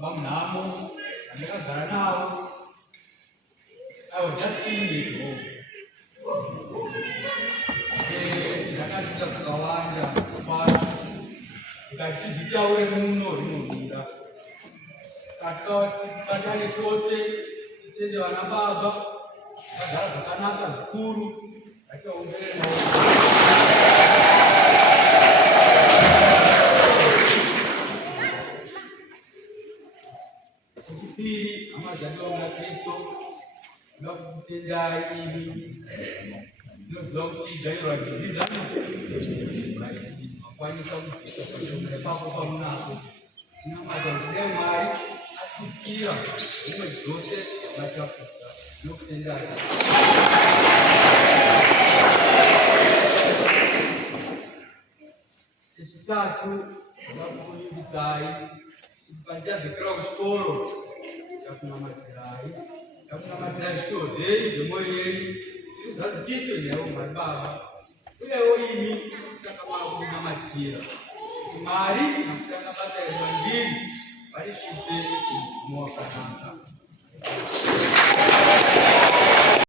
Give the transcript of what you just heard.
baba mnamo amekagara navo avo jasinivo ndakadzidza zvakawanda kubata ndikati zvitaure muno rinomira tikabatane chose titsende vana baba vagara zvakanaka zvikuru ativaumberere chechipiri hama dzandiwa muna Kristu ndinoda kukutendai imi ndinoziva kuti jairwa dzizizana makwanisa kubvisa pachomera papo pamunapo inamata kudai Mwari atitsira dzimwe dzose matafuta nokutendai chechitatu ndinoda kukuimbisai pandadzokera kuchikoro ndakunamatirai zvishoo zvenyu zvemwoyo yenyu zvizadzikiswe nevo Mwari Baba uyewo imi muchanga makunamatira kuti Mwari nakutanga basa revangeri varisvitse mumakanaka.